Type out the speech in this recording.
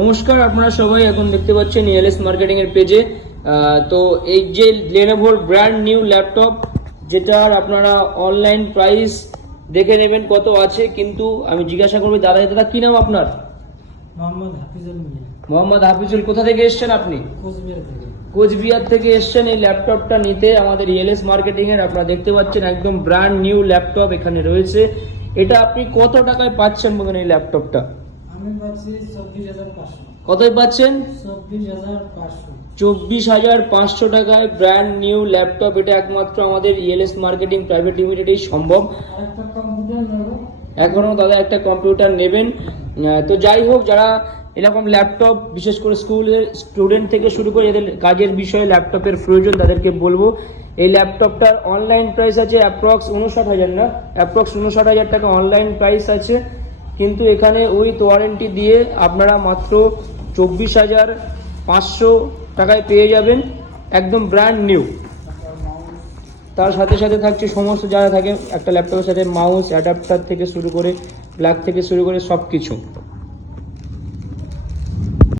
নমস্কার আপনারা সবাই এখন দেখতে পাচ্ছেন ইএলএস মার্কেটিং এর পেজে তো এই যে লেনোভোর ব্র্যান্ড নিউ ল্যাপটপ যেটার আপনারা অনলাইন প্রাইস দেখে নেবেন কত আছে কিন্তু আমি জিজ্ঞাসা করব দাদা দাদা কি নাম আপনার? মোহাম্মদ হাফিজুল মোহাম্মদ হাফিজুল কোথা থেকে এসেছেন আপনি? কোচবিহার থেকে। কোচবিহার থেকে এসেছেন এই ল্যাপটপটা নিতে। আমাদের ইএলএস মার্কেটিং এর আপনারা দেখতে পাচ্ছেন একদম ব্র্যান্ড নিউ ল্যাপটপ এখানে রয়েছে। এটা আপনি কত টাকায় পাচ্ছেন বলুন এই ল্যাপটপটা কতই পাচ্ছেন? চব্বিশ হাজার পাঁচশো। টাকায় ব্র্যান্ড নিউ ল্যাপটপ এটা একমাত্র আমাদের ইএলএস মার্কেটিং প্রাইভেট লিমিটেডেই সম্ভব। এখনও দাদা একটা কম্পিউটার নেবেন। তো যাই হোক যারা এরকম ল্যাপটপ বিশেষ করে স্কুলের স্টুডেন্ট থেকে শুরু করে যাদের কাজের বিষয়ে ল্যাপটপের প্রয়োজন তাদেরকে বলব এই ল্যাপটপটার অনলাইন প্রাইস আছে অ্যাপ্রক্স উনষাট হাজার না? অ্যাপ্রক্স উনষাট হাজার টাকা অনলাইন প্রাইস আছে। কিন্তু এখানে ওই ওয়ারেন্টি দিয়ে আপনারা মাত্র চব্বিশ হাজার পাঁচশো টাকায় পেয়ে যাবেন, একদম ব্র্যান্ড নিউ তার সাথে সাথে থাকছে সমস্ত যারা থাকে একটা ল্যাপটপের সাথে মাউস অ্যাডাপ্টার থেকে শুরু করে ব্ল্যাক থেকে শুরু করে সব কিছু